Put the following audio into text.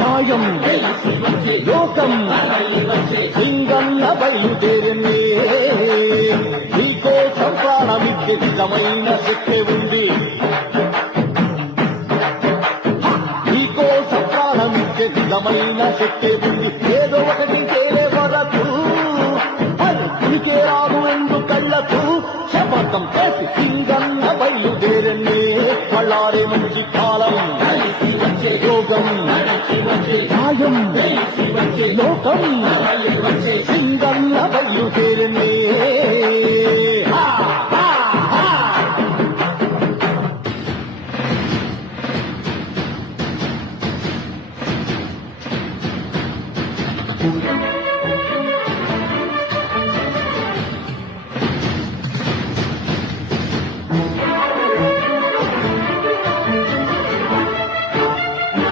న్యాయం లోకం సింగన్న బయలుదేరింది నీకోసం ప్రాణమిచ్చే నిజమైన శక్తి ఉంది నీకోసం ప్రాణమిచ్చే నిజమైన శక్తి ఉంది ఏదో ఒకటి చేరే వరకు నీకే రాదు ఎందు కళ్ళకు శపథం చేసి సింగన్న బయలుదేరండి కళ్ళారే మంచి కాలం యోగం న్యాయం లోకం సింగన్న బయలుదేరండి